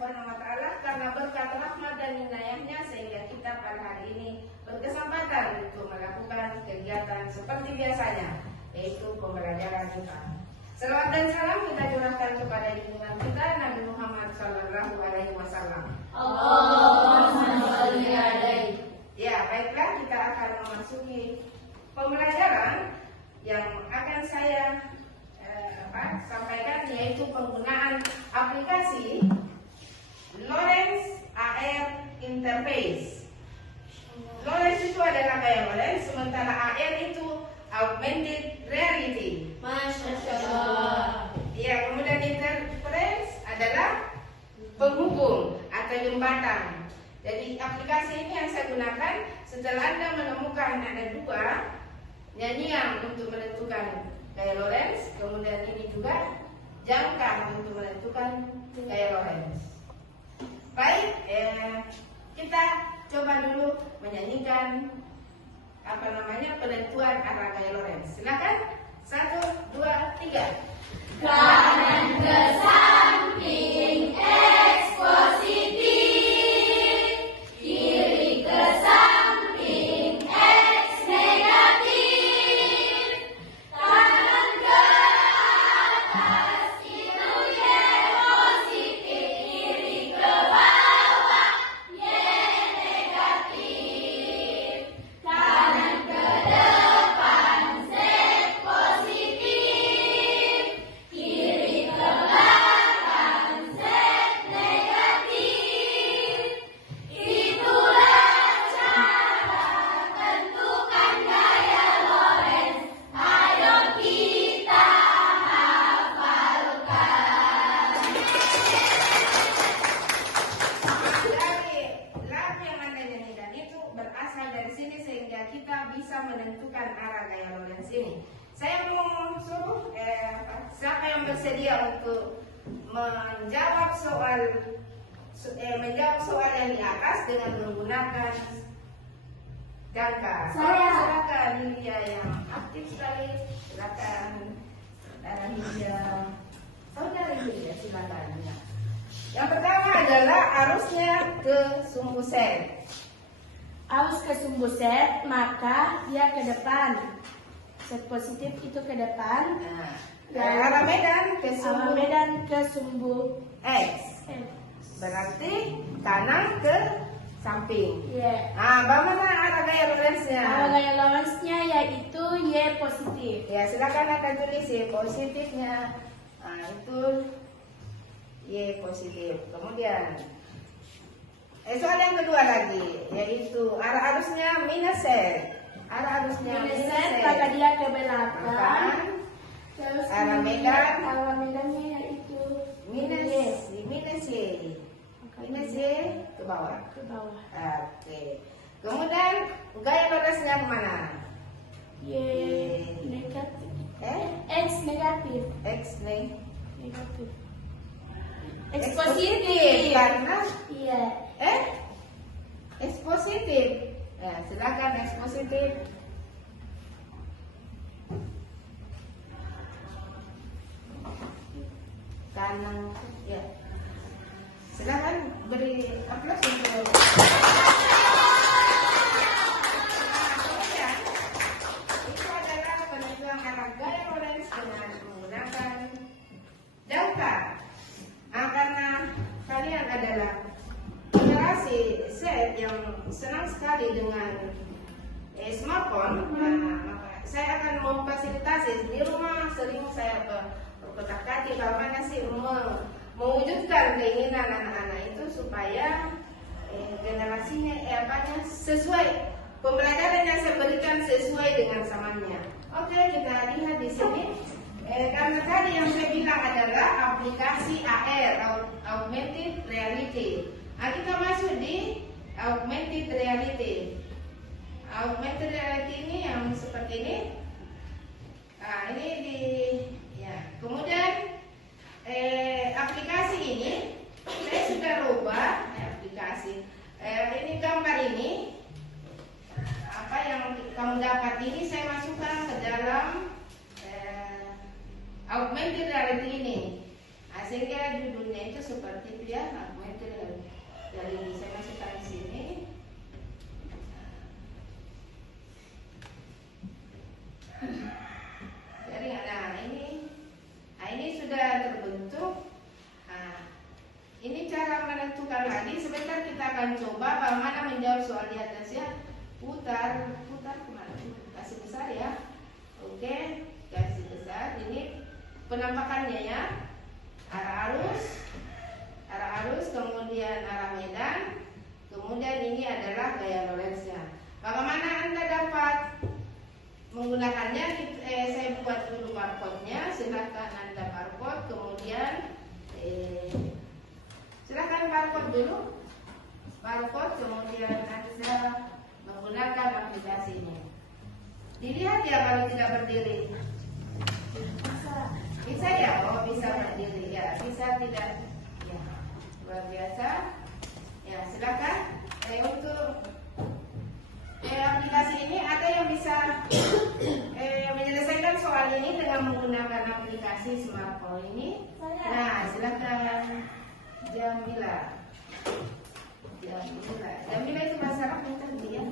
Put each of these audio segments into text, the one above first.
Subhanahu wa Ta'ala karena berkat rahmat dan inayahnya sehingga kita pada hari ini berkesempatan untuk melakukan kegiatan seperti biasanya, yaitu pembelajaran IPA. Salawat dan salam kita curahkan kepada junjungan kita Nabi Muhammad Sallallahu Alaihi Wasallam. Allahumma sholli alaihi. Ya, baiklah, kita akan memasuki pembelajaran yang akan saya sampaikan, yaitu penggunaan aplikasi Lorentz AR Interface. Lorentz itu adalah gaya Lorentz, sementara AR itu Augmented Reality. Masya Allah. Ya, kemudian Interface adalah penghubung atau jembatan. Jadi aplikasi ini yang saya gunakan setelah Anda menemukan ada dua nyanyian untuk menentukan gaya Lorentz, kemudian ini juga jangka untuk menentukan gaya Lorentz. Baik, kita coba dulu menyanyikan penentuan arah gaya Lorentz. Silakan, 1, 2, 3. Kanan ke samping X positif, kiri ke samping X negatif, kanan ke atas itu Y positif, kiri ke bawah Y negatif, kanan ke depan Z positif, kiri ke belakang Z negatif. Itulah cara tentukan gaya Lorentz. Ayo kita hafalkan. Dari lagu yang Anda nyanyikan itu berasal dari sini sehingga kita bisa menentukan arah gaya Lorentz ini. Saya mau suruh siapa yang bersedia untuk menjawab soal yang di atas dengan menggunakan jangka. Saya. Silakan Hilya yang aktif sekali. Silakan saudara Hilya. Saudara Hilya, silakan. Yang pertama adalah arusnya ke sumbu set. Arus ke sumbu set, maka dia ke depan. Set positif itu ke depan. Nah, arah medan ke Arah sumbu medan ke sumbu X. Berarti kanan ke samping. Y. Nah, bagaimana arah gaya Lorentz-nya? Arah gaya Lorentz-nya yaitu Y positif. Ya, silakan akan tulis Y positifnya. Nah, itu Y positif. Kemudian soal yang kedua lagi, yaitu arah arusnya minus Z. Arah arusnya Minus minus set, Z. maka dia ke Maka belakang. Terus arah medan. arah medannya yaitu minus Y. minus Y. Minus Y ke bawah. Ke bawah. Oke. Kemudian gaya Lorentz-nya kemana? Y negatif. X negatif. X nih. Negatif. X X positif. karena Iya. X positif. Ya, silakan X positif. Kanan, ya. Silakan beri aplaus untuk. Kemudian, itu adalah penentuan arah gaya Lorentz dengan menggunakan jangka. Nah, karena kalian adalah generasi Z yang senang sekali dengan smartphone, maka saya akan memfasilitasi di rumah. Sering saya berkotak-katik bagaimana sih mewujudkan keinginan anak-anak itu supaya generasinya sesuai pembelajaran yang saya berikan sesuai dengan zamannya. Oke, kita lihat di sini. Karena tadi yang saya bilang adalah aplikasi AR, Augmented Reality. Nah, kita masuk di Augmented Reality. Augmented Reality ini yang seperti ini. Nah, ini kemudian aplikasi ini saya sudah rubah aplikasi. Ini gambar ini apa yang kamu dapat ini saya masukkan ke dalam augmented reality ini. Nah, sehingga judulnya itu seperti itu ya, augmented menentukan lagi. Sebentar kita akan coba bagaimana menjawab soal di atas ya. Putar kemana? Kasih besar ya. Oke, kasih besar. Ini penampakannya ya. Arah arus, kemudian arah medan, kemudian ini adalah gaya Lorentz-nya. Bagaimana Anda dapat menggunakannya? Saya buat dulu barcode-nya. Silahkan Anda barcode, kemudian silahkan barcode dulu. Barcode, kemudian Anda menggunakan aplikasinya. Dilihat ya kalau tidak berdiri. Bisa ya? Oh, bisa berdiri ya. Bisa tidak? Ya, luar biasa. Ya, silakan. Untuk aplikasi ini ada yang bisa menyelesaikan soal ini dengan menggunakan aplikasi smartphone ini. Nah, silakan Jamila. Jamila itu bahasa Arab bukan dia.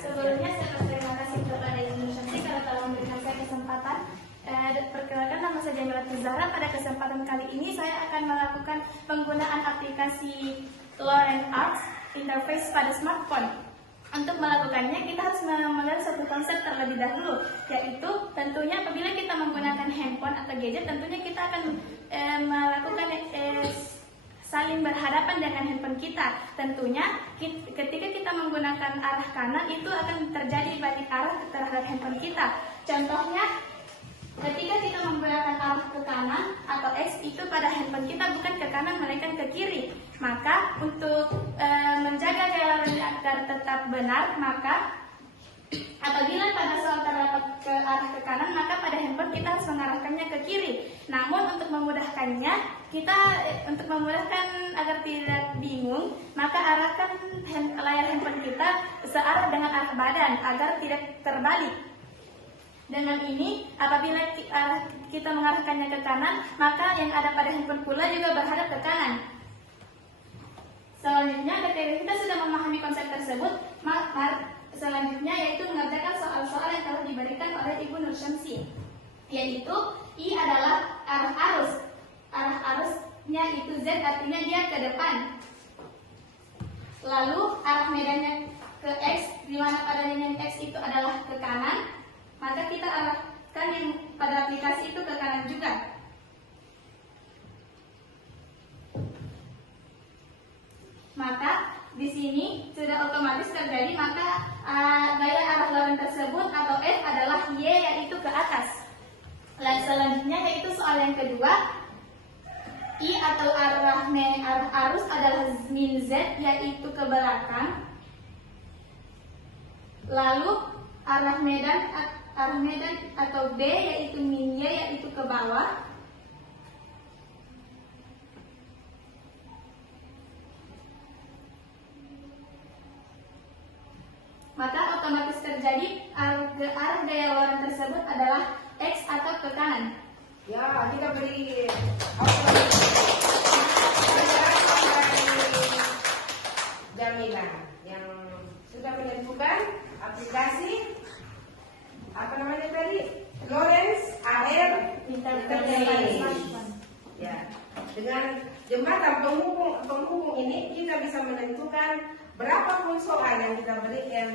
Sebelumnya saya berterima kasih kepada Ibu Syamsi karena telah memberikan saya kesempatan. Perkenalkan, nama saya Jamila Tuzahra. Pada kesempatan kali ini saya akan melakukan penggunaan aplikasi Lorentz Arts Interface pada smartphone. Untuk melakukannya kita harus mengenal satu konsep terlebih dahulu, yaitu tentunya apabila kita menggunakan handphone atau gadget, tentunya kita akan melakukan saling berhadapan dengan handphone kita. Tentunya ketika kita menggunakan arah kanan itu akan terjadi balik arah terhadap handphone kita. Contohnya, ketika kita menggunakan arah ke kanan atau X itu pada handphone kita bukan ke kanan melainkan ke kiri. Maka untuk menjaga gaya agar tetap benar, maka apabila pada soal terdapat ke arah ke kanan, maka pada handphone kita harus mengarahkannya ke kiri. Namun untuk memudahkannya, untuk memudahkan agar tidak bingung, maka arahkan layar handphone kita searah dengan arah badan agar tidak terbalik. Dengan ini, apabila kita mengarahkannya ke kanan, maka yang ada pada handphone pula juga berhadap ke kanan. Selanjutnya, ketika kita sudah memahami konsep tersebut, selanjutnya yaitu mengerjakan soal-soal yang telah diberikan oleh Ibu Nur Syamsi, yaitu I adalah arah arus. Arah arusnya itu Z, artinya dia ke depan. Lalu arah medannya ke X, di mana pada yang X itu adalah ke kanan, maka kita arahkan yang pada aplikasi itu ke kanan juga. Maka di sini sudah otomatis terjadi, maka gaya arah Lorentz tersebut atau F adalah Y, yaitu ke atas. Lalu selanjutnya yaitu soal yang kedua, I atau arah arus adalah min Z, yaitu ke belakang. Lalu arah medan atau B yaitu min Y, yaitu ke bawah. Maka otomatis terjadi arah gaya Lorentz tersebut adalah X atau ke kanan. Ya, kita beri Jamila yang sudah menentukan aplikasi apa namanya tadi? Lorentz AR Interface. Ya, dengan jembatan penghubung ini kita bisa menentukan berapapun soal yang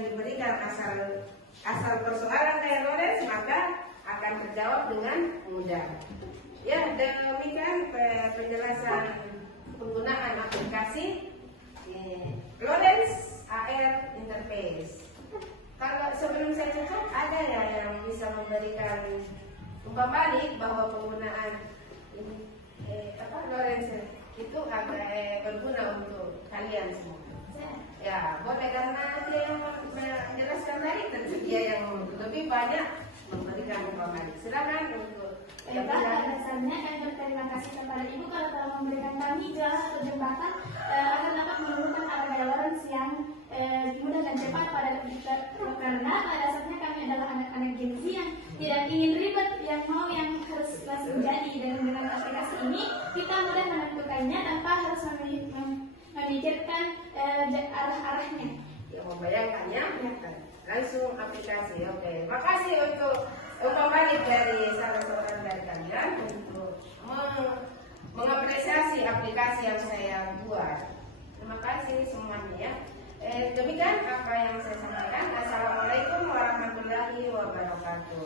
diberikan asal persoalan kayak Lorentz, maka akan terjawab dengan mudah. Ya, demikian penjelasan penggunaan aplikasi Lorentz AR Interface. Kalau sebelum saya tutup, ada ya yang bisa memberikan umpan balik bahwa penggunaan Lorentz itu agak berguna untuk kalian semua. Ya, boleh, karena dia yang menjelaskan tadi, tentu dia yang lebih banyak memberikan umpan balik. Silakan untuk Pada dasarnya kami berterima kasih kepada Ibu karena telah memberikan kami jalan atau jembatan agar dapat menemukan arah gaya Lorentz yang mudah dan cepat pada kita. Karena pada dasarnya kami adalah anak-anak Gen Z yang tidak ingin ribet, yang mau yang harus langsung jadi. Dan dengan aplikasi ini kita mudah menentukannya tanpa harus memikirkan arah-arahnya. yang membayangkannya, langsung aplikasi. Oke, makasih untuk umpan balik dari salah seorang dari kalian untuk mengapresiasi aplikasi. aplikasi yang saya buat. Terima kasih semuanya ya. Demikian apa yang saya sampaikan. Assalamualaikum warahmatullahi wabarakatuh.